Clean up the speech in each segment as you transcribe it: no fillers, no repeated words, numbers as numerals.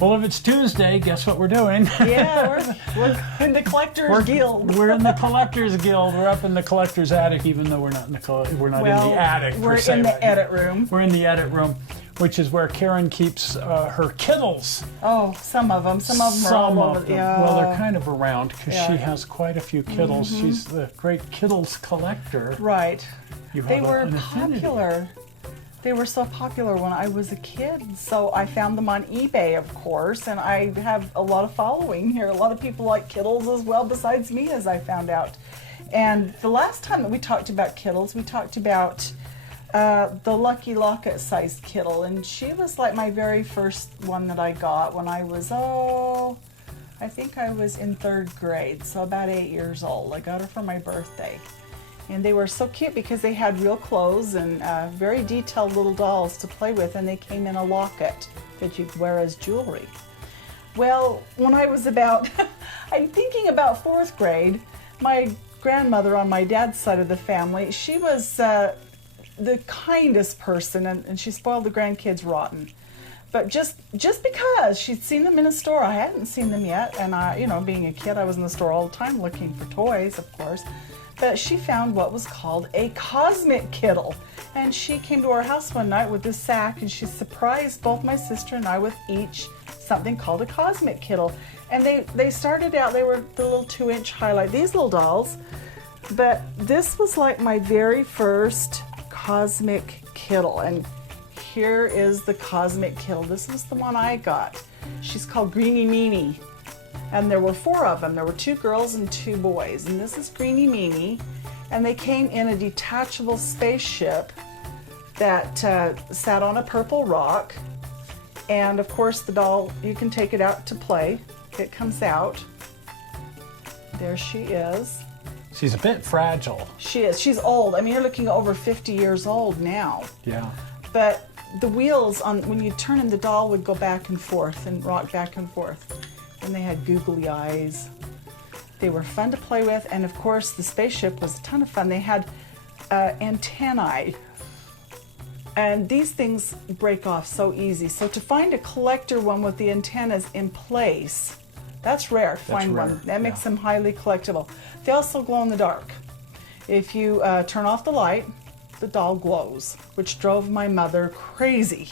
Well, if it's Tuesday, guess what we're doing? Yeah, we're in the Collectors Guild. We're in the Collectors Guild. We're up in the Collector's attic, even though we're not in the attic. We're in the edit room. We're in the edit room, which is where Karyn keeps her Kiddles. Oh, some of them. Some of them are all over. Yeah. Well, they're kind of around because she has quite a few Kiddles. She's the great Kiddles collector. Right. They were popular. They were so popular when I was a kid, so I found them on eBay, of course, and I have a lot of following here. A lot of people like Kiddles as well, besides me, as I found out. And the last time that we talked about Kiddles, we talked about the Lucky Locket-sized Kiddle, and she was like my very first one that I got when I was, I think I was in 3rd grade, so about 8 years old. I got her for my birthday. And they were so cute because they had real clothes and very detailed little dolls to play with, and they came in a locket that you could wear as jewelry. Well, when I was about, I'm thinking about 4th grade, my grandmother on my dad's side of the family, she was the kindest person, and she spoiled the grandkids rotten. But just because she'd seen them in a store, I hadn't seen them yet, and being a kid, I was in the store all the time looking for toys, of course. But she found what was called a Kozmic Kiddle. And she came to our house one night with this sack, and she surprised both my sister and I with each something called a Kozmic Kiddle. And they started out, they were the little 2-inch highlight, these little dolls. But this was like my very first Kozmic Kiddle. And here is the Kozmic Kiddle. This was the one I got. She's called Greenie Meanie. And there were 4 of them. There were 2 girls and 2 boys. And this is Greenie Meanie. And they came in a detachable spaceship that sat on a purple rock. And of course the doll, you can take it out to play. It comes out. There she is. She's a bit fragile. She is. She's old. I mean, you're looking over 50 years old now. Yeah. But the wheels, when you turn them, the doll would go back and forth and rock back and forth. And they had googly eyes. They were fun to play with, and of course the spaceship was a ton of fun. They had antennae, and these things break off so easy. So to find a collector one with the antennas in place, that's rare to find one. That makes them highly collectible. They also glow in the dark. If you turn off the light, the doll glows, which drove my mother crazy.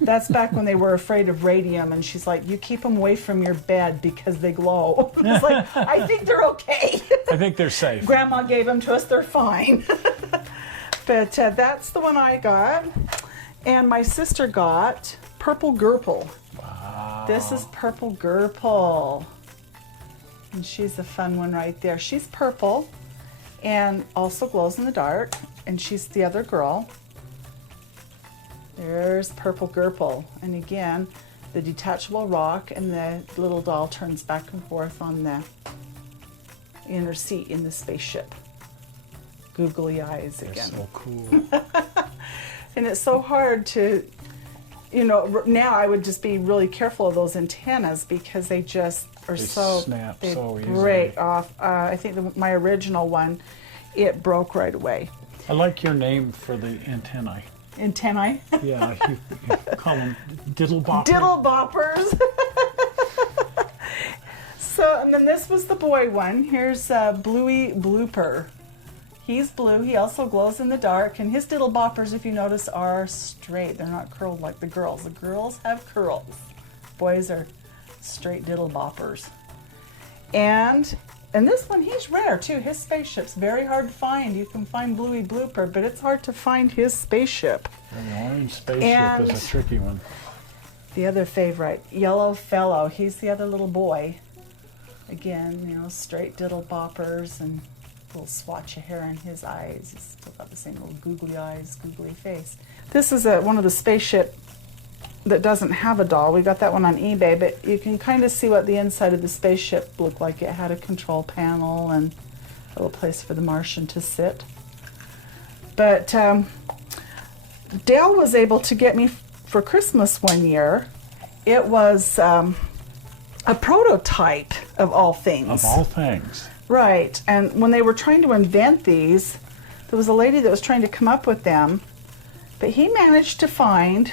That's back when they were afraid of radium, and she's like, you keep them away from your bed because they glow. It's like, I think they're okay. I think they're safe. Grandma gave them to us, they're fine. But that's the one I got. And my sister got Purple Gurple. Wow. This is Purple Gurple. And she's a fun one right there. She's purple and also glows in the dark, and she's the other girl. There's Purple Gurple, and again, the detachable rock, and the little doll turns back and forth on the inner seat in the spaceship. Googly eyes again. They're so cool. And it's so hard to, now I would just be really careful of those antennas because they just are they break off. I think my original one, it broke right away. I like your name for the antennae. Antennae? Yeah, you call them diddle boppers. Diddle boppers. So, and then this was the boy one. Here's Bluey Blooper. He's blue. He also glows in the dark, and his diddle boppers, if you notice, are straight. They're not curled like the girls. The girls have curls. Boys are straight diddle boppers. And this one, he's rare too. His spaceship's very hard to find. You can find Bluey Blooper, but it's hard to find his spaceship. And the orange spaceship is a tricky one. The other favorite, Yellow Fellow. He's the other little boy. Again, straight diddle boppers and a little swatch of hair in his eyes. He's still got the same little googly eyes, googly face. This is one of the spaceship that doesn't have a doll. We got that one on eBay, but you can kind of see what the inside of the spaceship looked like. It had a control panel and a little place for the Martian to sit. But Dale was able to get me for Christmas one year. It was a prototype of all things. Of all things. Right, and when they were trying to invent these, there was a lady that was trying to come up with them, but he managed to find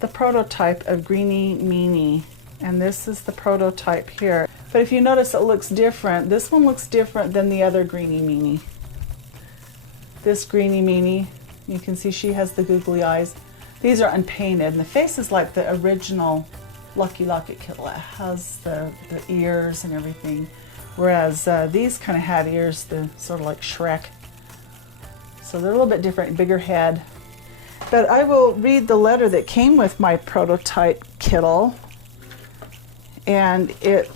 the prototype of Greenie Meanie, and this is the prototype here. But if you notice, it looks different. This one looks different than the other Greenie Meanie. This Greenie Meanie, you can see she has the googly eyes. These are unpainted, and the face is like the original Lucky Locket Kiddle. It has the ears and everything, whereas these kind of had ears, the sort of like Shrek. So they're a little bit different, bigger head. But I will read the letter that came with my prototype Kiddle, and it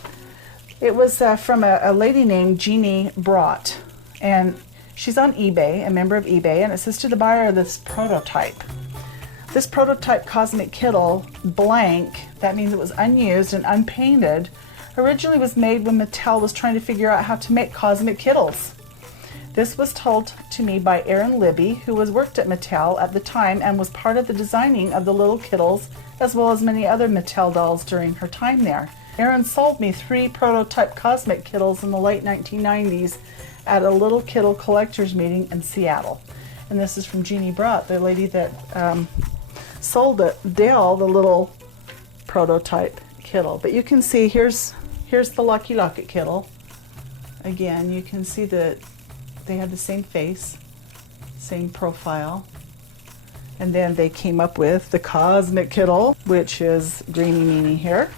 was from a lady named Jeannie Brott, and she's on eBay, a member of eBay, and it says, to the buyer of this prototype. This prototype Kozmic Kiddle, blank, that means it was unused and unpainted, originally was made when Mattel was trying to figure out how to make Kozmic Kiddles. This was told to me by Erin Libby, who worked at Mattel at the time and was part of the designing of the Liddle Kiddles, as well as many other Mattel dolls during her time there. Erin sold me 3 prototype Kozmic Kiddles in the late 1990s at a Liddle Kiddle collectors meeting in Seattle. And this is from Jeannie Brott, the lady that sold Dale the little prototype Kiddle. But you can see here's the Lucky Locket Kiddle. Again, you can see that they have the same face, same profile. And then they came up with the Kozmic Kiddle, which is Greenie Meanie here.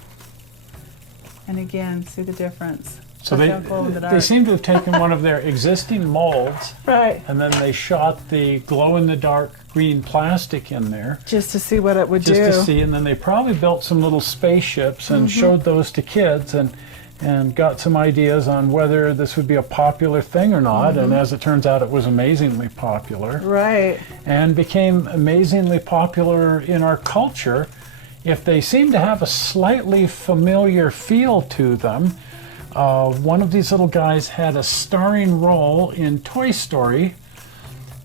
And again, see the difference. So they seem to have taken one of their existing molds, right, and then they shot the glow-in-the-dark green plastic in there. Just to see what it would do. Just to see, and then they probably built some little spaceships and showed those to kids and got some ideas on whether this would be a popular thing or not. And as it turns out, it was amazingly popular. Right. And became amazingly popular in our culture. If they seem to have a slightly familiar feel to them, one of these little guys had a starring role in Toy Story,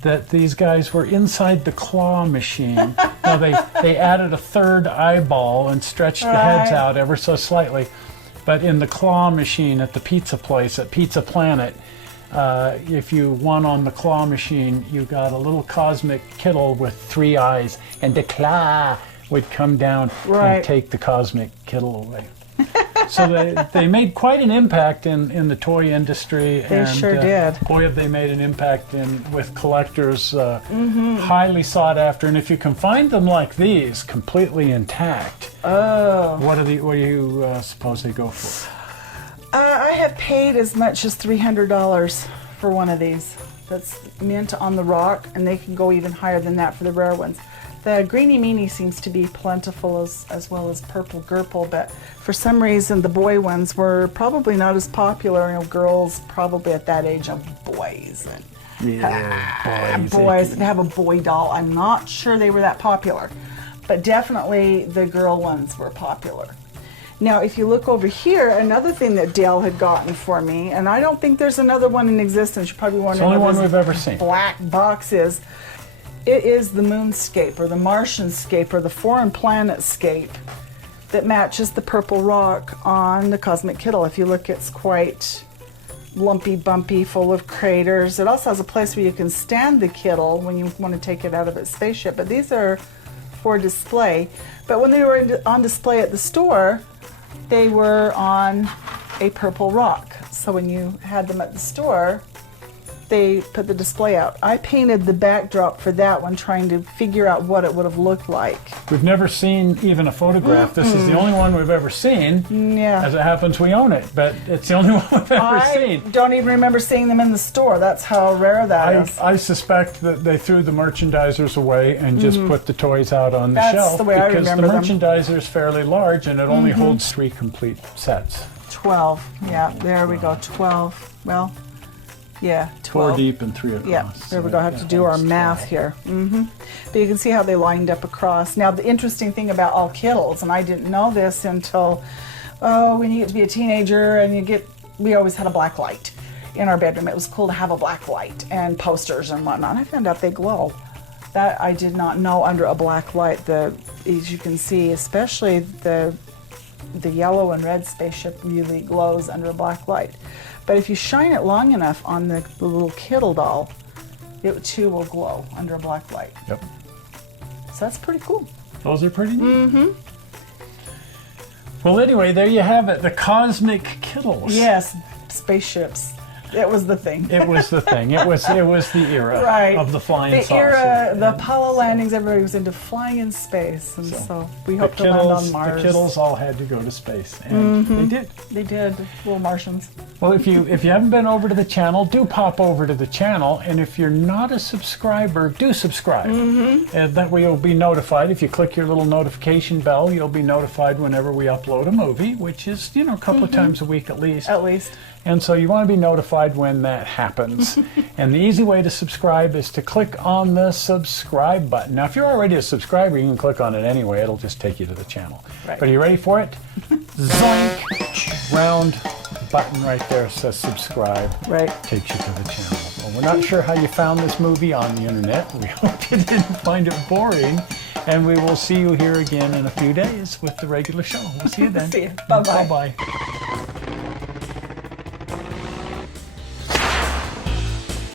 that these guys were inside the claw machine. Now they added a third eyeball and stretched the heads out ever so slightly. But in the claw machine at the pizza place, at Pizza Planet, if you won on the claw machine, you got a little Kozmic Kiddle with 3 eyes, and the claw would come down and take the Kozmic Kiddle away. So they made quite an impact in the toy industry. They sure did. Boy, have they made an impact with collectors, highly sought after. And if you can find them like these, completely intact, what do you suppose they go for? I have paid as much as $300 for one of these. That's mint on the rock, and they can go even higher than that for the rare ones. The Greenie Meanie seems to be plentiful as well as Purple Gurple, but for some reason the boy ones were probably not as popular. You know, girls probably at that age of boys and boys and have a boy doll. I'm not sure they were that popular, but definitely the girl ones were popular. Now, if you look over here, another thing that Dale had gotten for me, and I don't think there's another one in existence. You're probably wondering it's the only one we've ever seen. Black box is. It is the Moon Scape, or the Martian Scape, or the Foreign Planet Scape that matches the purple rock on the Kozmic Kiddle. If you look, it's quite lumpy, bumpy, full of craters. It also has a place where you can stand the Kiddle when you want to take it out of its spaceship. But these are for display. But when they were on display at the store, they were on a purple rock. So when you had them at the store, they put the display out. I painted the backdrop for that one, trying to figure out what it would have looked like. We've never seen even a photograph. This is the only one we've ever seen. Yeah. As it happens, we own it, but it's the only one we've ever seen. I don't even remember seeing them in the store. That's how rare that is. I suspect that they threw the merchandisers away and just put the toys out on the shelf. That's the way I remember them. Because the merchandiser is fairly large and it only holds 3 complete sets. 12. Yeah, there we go. 12. Well, yeah, 12. 4 deep and 3 across. Yeah, there we go. I have to do our math here. But you can see how they lined up across. Now, the interesting thing about all Kiddles, and I didn't know this until, when you get to be a teenager and we always had a black light in our bedroom. It was cool to have a black light and posters and whatnot. I found out they glow. That I did not know under a black light. As you can see, especially the yellow and red spaceship really glows under a black light. But if you shine it long enough on the little Kiddle doll, it too will glow under a black light. Yep. So that's pretty cool. Those are pretty neat. Well, anyway, there you have it. The Kozmic Kiddles. Yes, spaceships. It was the thing. It was the thing. It was the era of the flying saucer. The era, the Apollo landings, everybody was into flying in space. And so we hope to land on Mars. The Kiddles all had to go to space, and they did. They did, little Martians. Well, if you haven't been over to the channel, do pop over to the channel. And if you're not a subscriber, do subscribe. And that way you'll be notified. If you click your little notification bell, you'll be notified whenever we upload a movie, which is, a couple of times a week at least. At least. And so you want to be notified when that happens. And the easy way to subscribe is to click on the subscribe button. Now, if you're already a subscriber, you can click on it anyway. It'll just take you to the channel. Right. But are you ready for it? Zoink! Round button right there says subscribe. Right. Takes you to the channel. Well, we're not sure how you found this movie on the internet. We hope you didn't find it boring. And we will see you here again in a few days with the regular show. We'll see you then. See you. Bye-bye. Bye-bye.